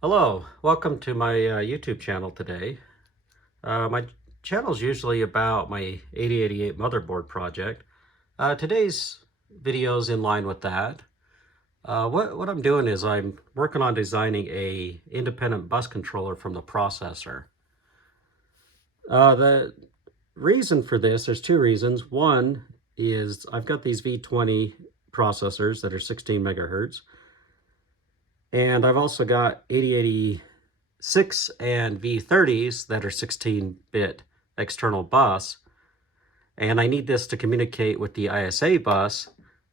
Hello, welcome to my YouTube channel today. My channel is usually about my 8088 motherboard project. Today's video is in line with that. What I'm doing is I'm working on designing a independent bus controller from the processor. The reason for this, there's two reasons. One is I've got these V20 processors that are 16 megahertz. And I've also got 8086 and V30s that are 16-bit external bus. And I need this to communicate with the ISA bus.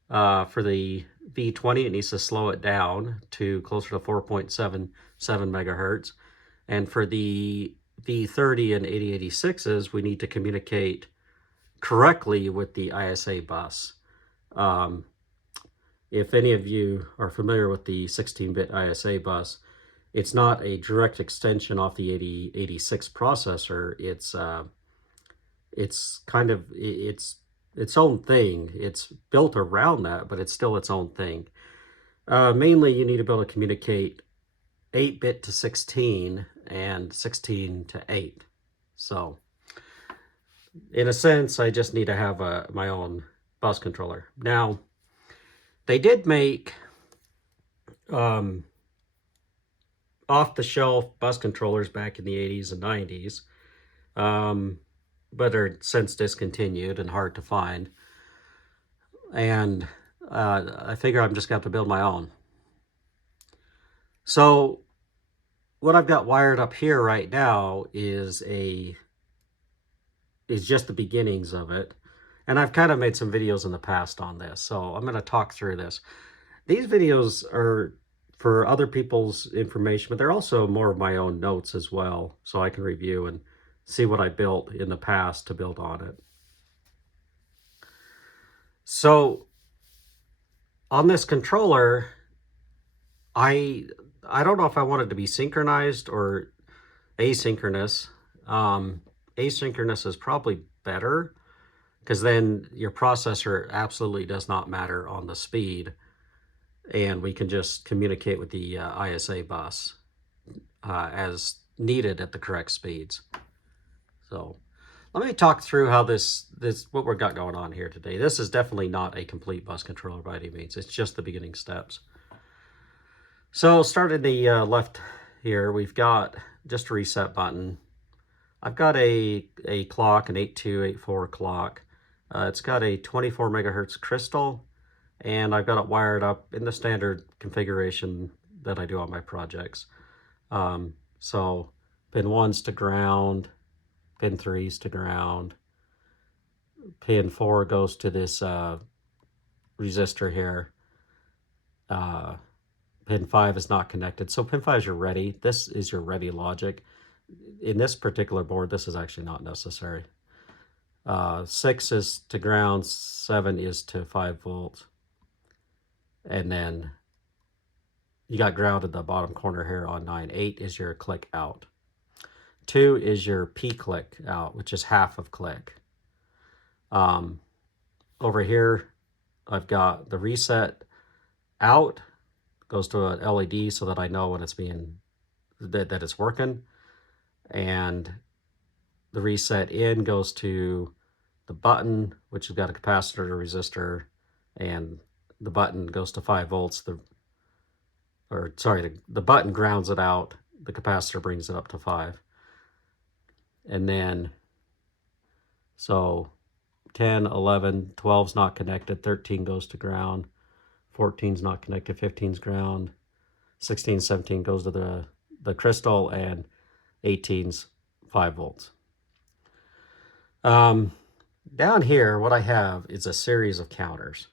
For the V20, it needs to slow it down to closer to 4.77 megahertz. And for the V30 and 8086s, we need to communicate correctly with the ISA bus. If any of you are familiar with the 16-bit ISA bus, it's not a direct extension off the 8086 processor. It's kind of its own thing. It's built around that, but it's still its own thing. Mainly, you need to be able to communicate 8-bit to 16 and 16 to 8. So, in a sense, I just need to have my own bus controller. Now, they did make off-the-shelf bus controllers back in the 80s and 90s, but are since discontinued and hard to find. And I figure I'm just going to have to build my own. So what I've got wired up here right now is just the beginnings of it. And I've kind of made some videos in the past on this, so I'm going to talk through this. These videos are for other people's information, but they're also more of my own notes as well, so I can review and see what I built in the past to build on it. So on this controller, I don't know if I want it to be synchronized or asynchronous. Asynchronous is probably better, because then your processor absolutely does not matter on the speed, and we can just communicate with the ISA bus as needed at the correct speeds. So let me talk through how what we've got going on here today. This is definitely not a complete bus controller by any means. It's just the beginning steps. So starting the left here, we've got just a reset button. I've got a clock, an 8284 clock. It's got a 24 megahertz crystal, and I've got it wired up in the standard configuration that I do on my projects. So pin 1's to ground, pin 3's to ground, pin 4 goes to this resistor here. Pin 5 is not connected. So pin 5 is your ready. This is your ready logic. In this particular board, this is actually not necessary. 6 is to ground, 7 is to 5 volts. And then you got ground in the bottom corner here on 9. 8 is your click out. 2 is your P click out, which is half of click. Over here, I've got the reset out, goes to an LED so that I know when it's that it's working. And the reset in goes to the button, which has got a capacitor, a resistor, and the button goes to 5 volts. The button grounds it out. The capacitor brings it up to 5. And then, so 10, 11, 12's not connected, 13 goes to ground, 14's not connected, 15's ground, 16, 17 goes to the crystal, and 18's 5 volts. Down here, what I have is a series of counters.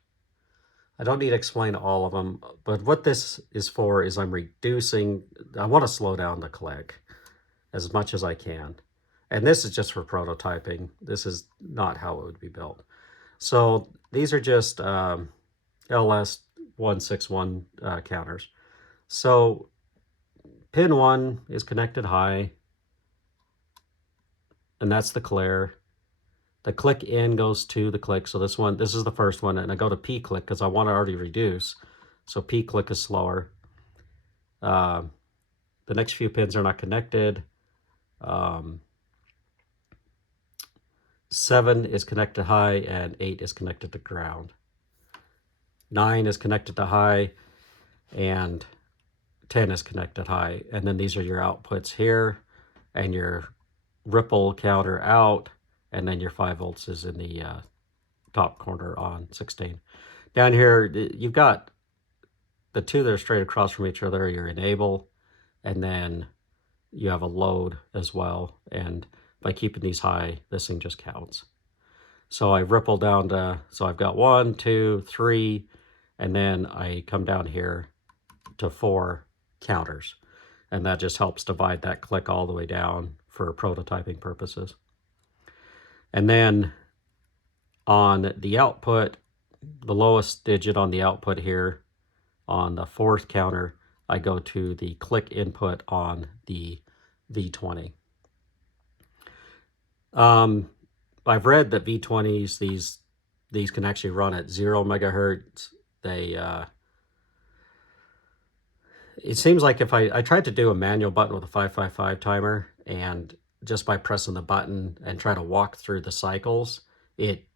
I don't need to explain all of them, but what this is for is I want to slow down the click as much as I can. And this is just for prototyping. This is not how it would be built. So these are just LS161 counters. So pin 1 is connected high, and that's the clear. The click in goes to the click. So this is the first one, and I go to P click because I want to already reduce. So P click is slower. The next few pins are not connected. 7 is connected high and 8 is connected to ground. 9 is connected to high and 10 is connected high. And then these are your outputs here and your ripple counter out, and then your 5 volts is in the top corner on 16. Down here, you've got the two that are straight across from each other, your enable, and then you have a load as well. And by keeping these high, this thing just counts. So I ripple down to, so I've got 1, 2, 3, and then I come down here to 4 counters. And that just helps divide that click all the way down for prototyping purposes. And then on the output, the lowest digit on the output here, on the 4th counter, I go to the click input on the V20. I've read that V20s, these can actually run at 0 megahertz. It seems like if I tried to do a manual button with a 555 timer, and just by pressing the button and try to walk through the cycles, it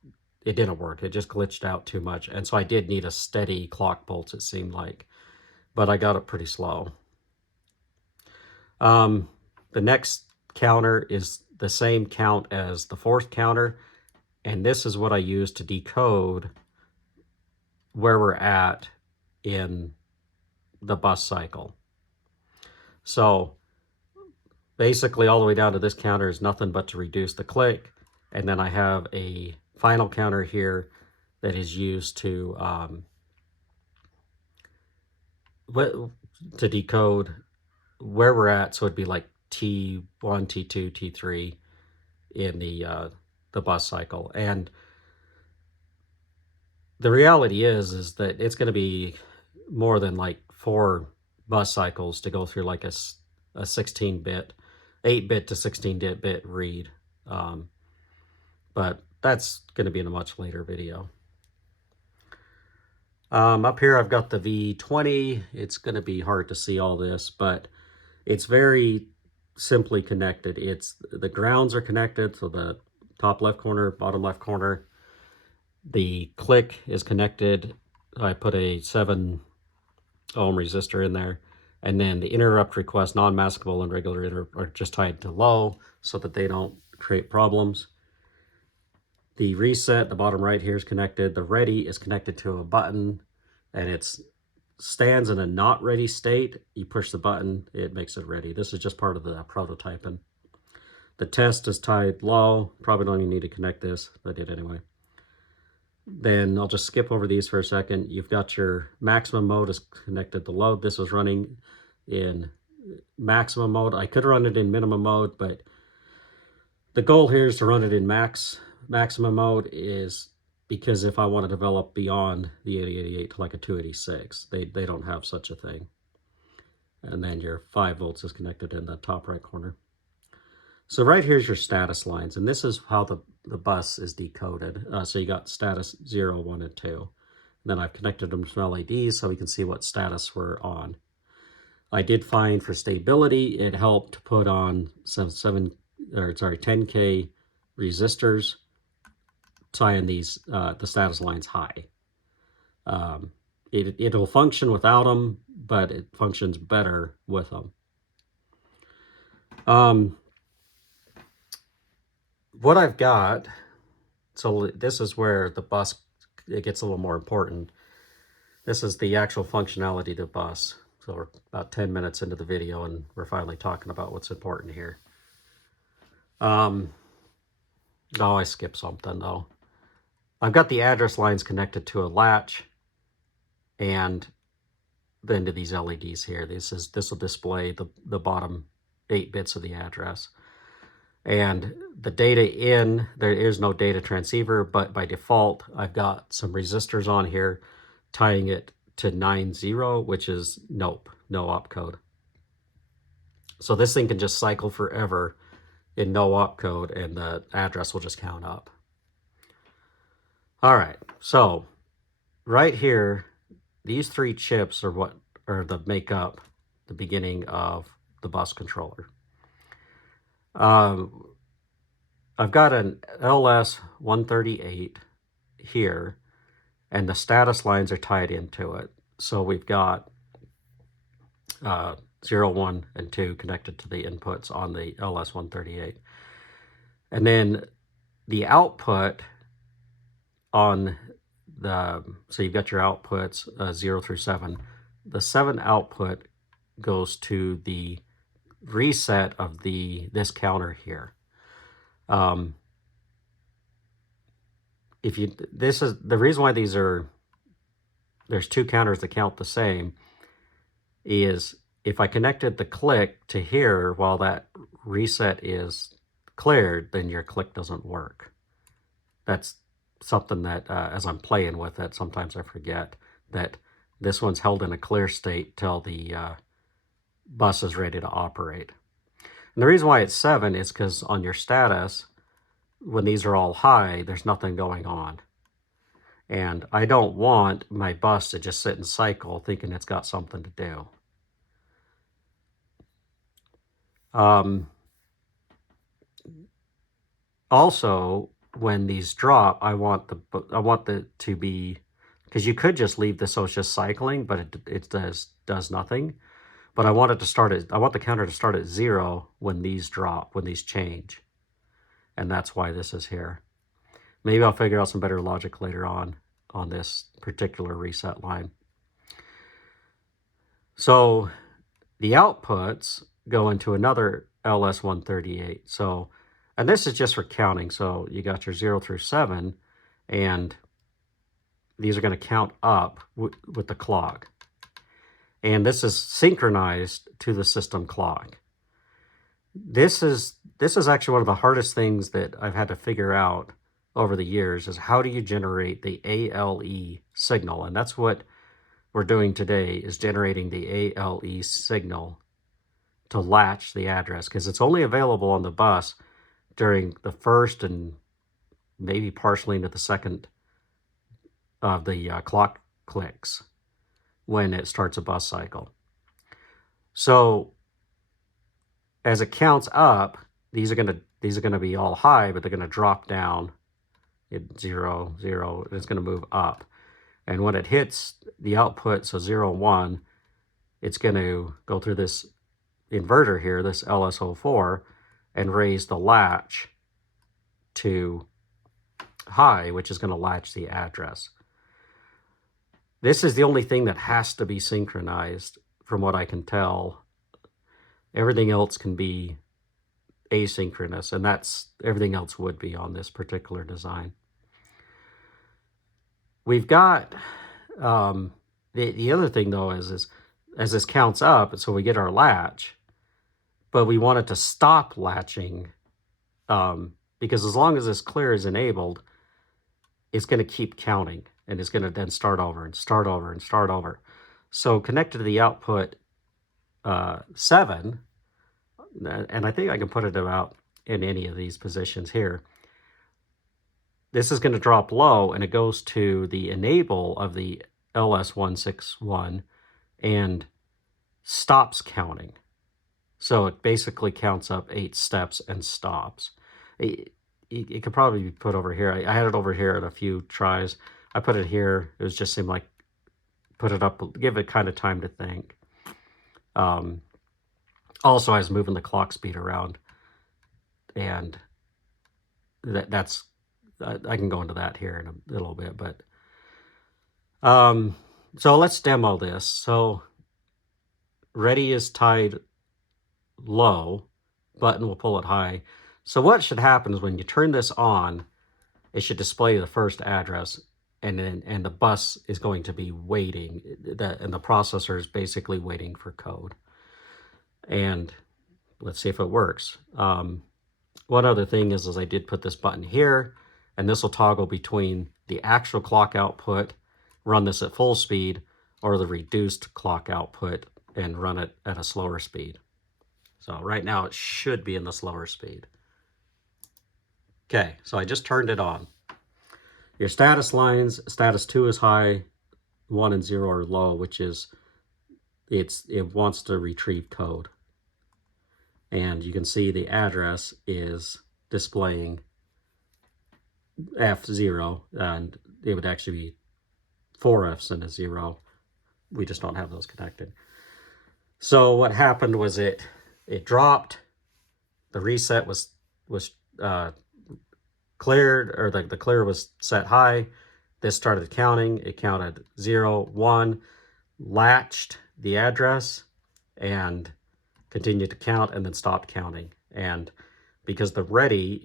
didn't work. It just glitched out too much. And so I did need a steady clock pulse, it seemed like, but I got it pretty slow. The next counter is the same count as the 4th counter, and this is what I use to decode where we're at in the bus cycle. So basically all the way down to this counter is nothing but to reduce the click, and then I have a final counter here that is used to decode where we're at. So it'd be like T1, T2, T3 in the bus cycle. And the reality is that it's going to be more than like 4 bus cycles to go through like a 16-bit, 8-bit to 16-bit read. But that's going to be in a much later video. Up here I've got the V20. It's going to be hard to see all this, but it's very simply connected. The grounds are connected, so the top left corner, bottom left corner. The click is connected. I put a 7 ohm resistor in there. And then the interrupt request, non-maskable and regular are just tied to low so that they don't create problems. The reset, the bottom right here, is connected. The ready is connected to a button, and it stands in a not ready state. You push the button, it makes it ready. This is just part of the prototyping. The test is tied low. Probably don't even need to connect this, but I did anyway. Then I'll just skip over these for a second. You've got your maximum mode is connected to load. This was running in maximum mode. I could run it in minimum mode, but the goal here is to run it in maximum mode, is because if I want to develop beyond the 8088 to like a 286, they don't have such a thing. And then your 5 volts is connected in the top right corner. So right here's your status lines, and this is how the bus is decoded. So you got status 0, 1, and 2. And then I've connected them to LEDs so we can see what status we're on. I did find for stability, it helped to put on some 10K resistors, tying these the status lines high. It'll function without them, but it functions better with them. What I've got, so this is where the bus, it gets a little more important. This is the actual functionality of the bus. So we're about 10 minutes into the video and we're finally talking about what's important here. Oh, I skipped something though. I've got the address lines connected to a latch and then to these LEDs here. This will display the bottom 8 bits of the address. And the data in, there is no data transceiver, but by default, I've got some resistors on here tying it to 90, which is nope, no opcode. So this thing can just cycle forever in no opcode and the address will just count up. All right, so right here, these 3 chips are what are the makeup, the beginning of the bus controller. I've got an LS138 here, and the status lines are tied into it. So we've got 0, 1, and 2 connected to the inputs on the LS138. And then the output on so you've got your outputs 0 through 7. The 7 output goes to the reset of this counter here. This is the reason why there's 2 counters that count the same, is if I connected the click to here while that reset is cleared, then your click doesn't work. That's something that as I'm playing with it, sometimes I forget that this one's held in a clear state till the bus is ready to operate. And the reason why it's 7 is because on your status, when these are all high, there's nothing going on. And I don't want my bus to just sit and cycle thinking it's got something to do. Also, when these drop, I want the to be, because you could just leave this so it's just cycling, but it does nothing. But I want it to start at, I want the counter to start at 0 when these drop, when these change. And that's why this is here. Maybe I'll figure out some better logic later on this particular reset line. So the outputs go into another LS138. So, and this is just for counting. So you got your 0 through 7, and these are going to count up with the clock. And this is synchronized to the system clock. This is actually one of the hardest things that I've had to figure out over the years, is how do you generate the ALE signal? And that's what we're doing today, is generating the ALE signal to latch the address, because it's only available on the bus during the first and maybe partially into the second of the clock clicks when it starts a bus cycle. So as it counts up, these are gonna be all high, but they're gonna drop down at 0, 0, and it's gonna move up. And when it hits the output, so 0, 1, it's gonna go through this inverter here, this LS04, and raise the latch to high, which is gonna latch the address. This is the only thing that has to be synchronized from what I can tell. Everything else can be asynchronous, and that's everything else would be on this particular design. We've got the other thing though is as this counts up, so we get our latch, but we want it to stop latching, because as long as this clear is enabled, it's going to keep counting, and it's going to then start over and start over and start over. So connected to the output 7, and I think I can put it about in any of these positions here. This is going to drop low, and it goes to the enable of the LS161 and stops counting. So it basically counts up 8 steps and stops. It could probably be put over here. I had it over here in a few tries. I put it here. It was just seemed like put it up, give it kind of time to think. Also, I was moving the clock speed around, and that's I can go into that here in a little bit, but so let's demo this. So ready is tied low, button will pull it high. So what should happen is when you turn this on, it should display the first address, and the bus is going to be waiting, and the processor is basically waiting for code. And let's see if it works. One other thing is I did put this button here, and this will toggle between the actual clock output, run this at full speed, or the reduced clock output and run it at a slower speed. So right now it should be in the slower speed. Okay, so I just turned it on. Your status lines, status 2 is high, 1 and 0 are low, which is it wants to retrieve code. And you can see the address is displaying F0, and it would actually be 4 Fs and a 0. We just don't have those connected. So what happened was it dropped. The reset was cleared, or the clear was set high. This started counting. It counted 0, 1, latched the address, and continued to count, and then stopped counting. And because the ready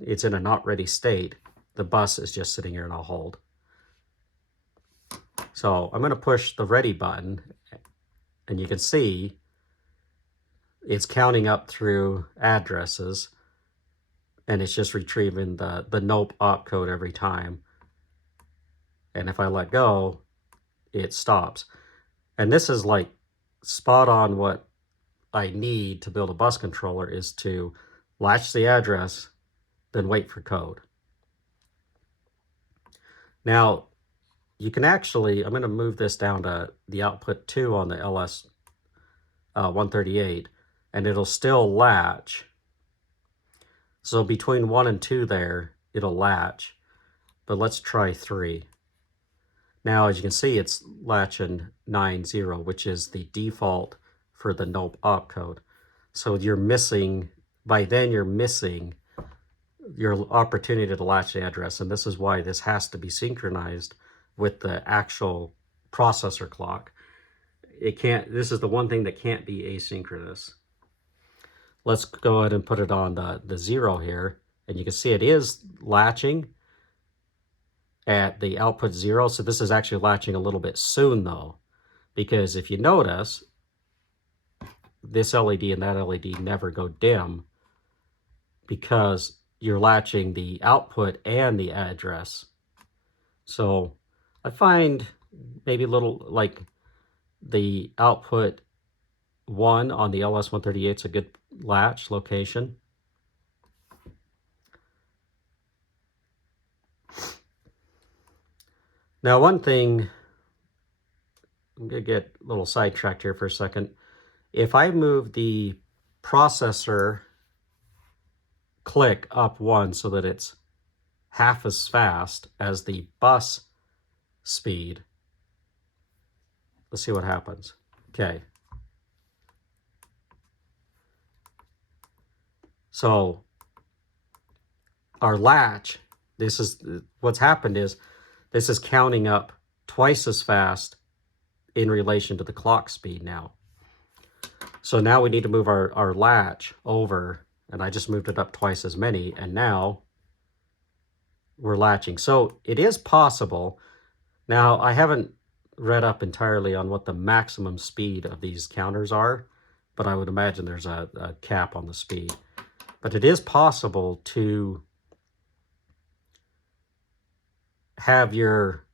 it's in a not ready state, the bus is just sitting here in a hold. So I'm going to push the ready button, and you can see it's counting up through addresses, and it's just retrieving the nope opcode every time. And if I let go, it stops. And this is like spot on what I need to build a bus controller, is to latch the address, then wait for code. Now, you can actually, I'm going to move this down to the output 2 on the LS 138, and it'll still latch. So between 1 and 2 there, it'll latch. But let's try 3. Now, as you can see, it's latching 90, which is the default for the nope opcode. So you're missing, by then you're missing your opportunity to latch the address. And this is why this has to be synchronized with the actual processor clock. It can't, this is the one thing that can't be asynchronous. Let's go ahead and put it on the 0 here. And you can see it is latching at the output 0. So this is actually latching a little bit soon though, because if you notice, this LED and that LED never go dim because you're latching the output and the address. So I find maybe a little like the output 1 on the LS138 is a good latch location. Now, one thing, I'm going to get a little sidetracked here for a second. If I move the processor click up 1 so that it's half as fast as the bus speed, let's see what happens. Okay. So our latch, this is what's happened is this is counting up twice as fast in relation to the clock speed now. So now we need to move our latch over, and I just moved it up twice as many, and now we're latching. So it is possible. Now, I haven't read up entirely on what the maximum speed of these counters are, but I would imagine there's a cap on the speed. But it is possible to have your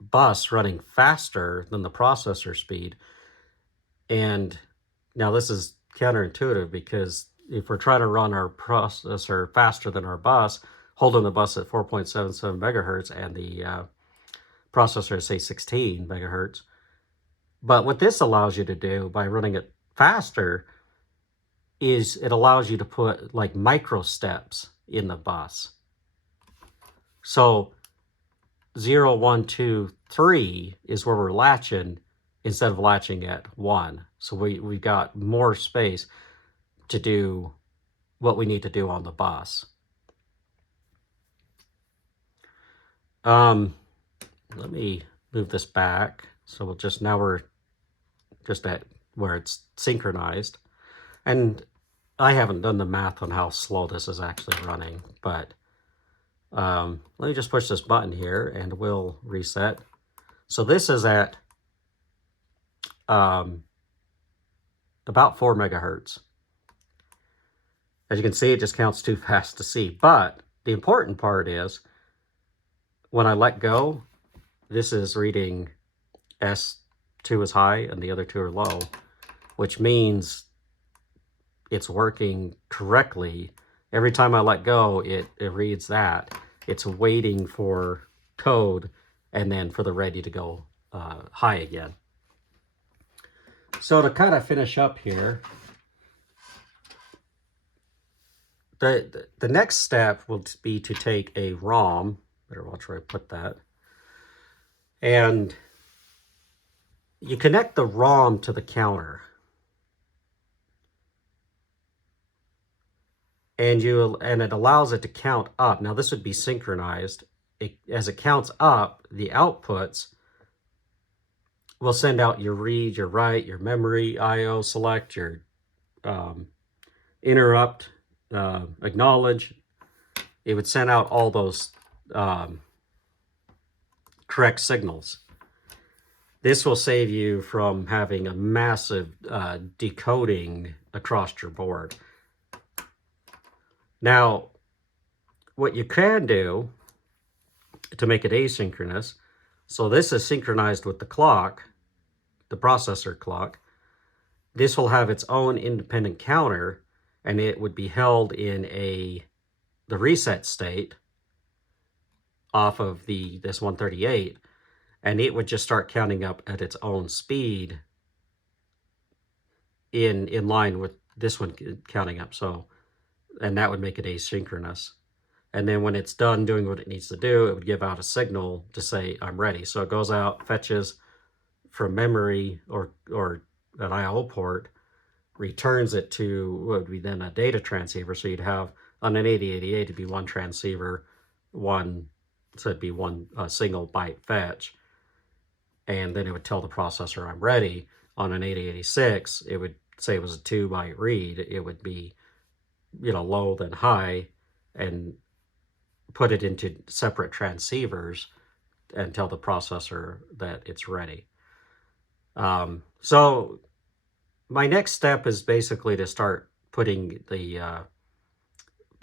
bus running faster than the processor speed. And now this is counterintuitive, because if we're trying to run our processor faster than our bus, holding the bus at 4.77 megahertz and the processor is, say, 16 megahertz. But what this allows you to do by running it faster is it allows you to put like micro steps in the bus. So 0, 1, 2, 3 is where we're latching instead of latching at 1. So we've got more space to do what we need to do on the bus. Let me move this back. So we'll just, now we're just at where it's synchronized. And I haven't done the math on how slow this is actually running, but let me just push this button here and we'll reset. So this is at about 4 megahertz. As you can see, it just counts too fast to see. But the important part is when I let go, this is reading S2 is high and the other 2 are low, which means it's working correctly. Every time I let go, it reads that. It's waiting for code and then for the ready to go high again. So to kind of finish up here, the next step will be to take a ROM, better watch where I put that, and you connect the ROM to the counter. And it allows it to count up. Now this would be synchronized. As it counts up, the outputs will send out your read, your write, your memory, IO, select, your interrupt, acknowledge. It would send out all those correct signals. This will save you from having a massive decoding across your board. Now, what you can do to make it asynchronous, so this is synchronized with the clock, the processor clock. This will have its own independent counter, and it would be held in the reset state off of this 138, and it would just start counting up at its own speed in line with this one counting up. So, and that would make it asynchronous. And then when it's done doing what it needs to do, it would give out a signal to say, I'm ready. So it goes out, fetches from memory or an I/O port, returns it to what would be then a data transceiver. So you'd have on an 8088 to be one transceiver, so it'd be one single byte fetch. And then it would tell the processor, I'm ready. On an 8086, it would say it was a 2-byte read. It would be, low then high, and put it into separate transceivers and tell the processor that it's ready. So my next step is basically to start putting the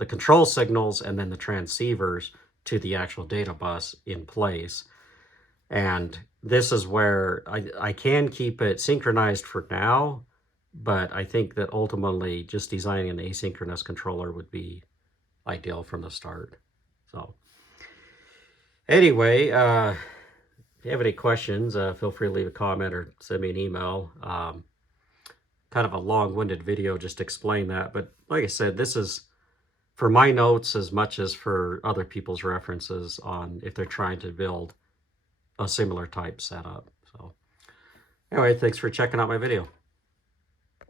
control signals and then the transceivers to the actual data bus in place. And this is where I can keep it synchronized for now, but I think that ultimately just designing an asynchronous controller would be ideal from the start. So anyway, if you have any questions, feel free to leave a comment or send me an email. Kind of a long-winded video just to explain that. But like I said, this is for my notes as much as for other people's references on if they're trying to build a similar type setup. So anyway, thanks for checking out my video.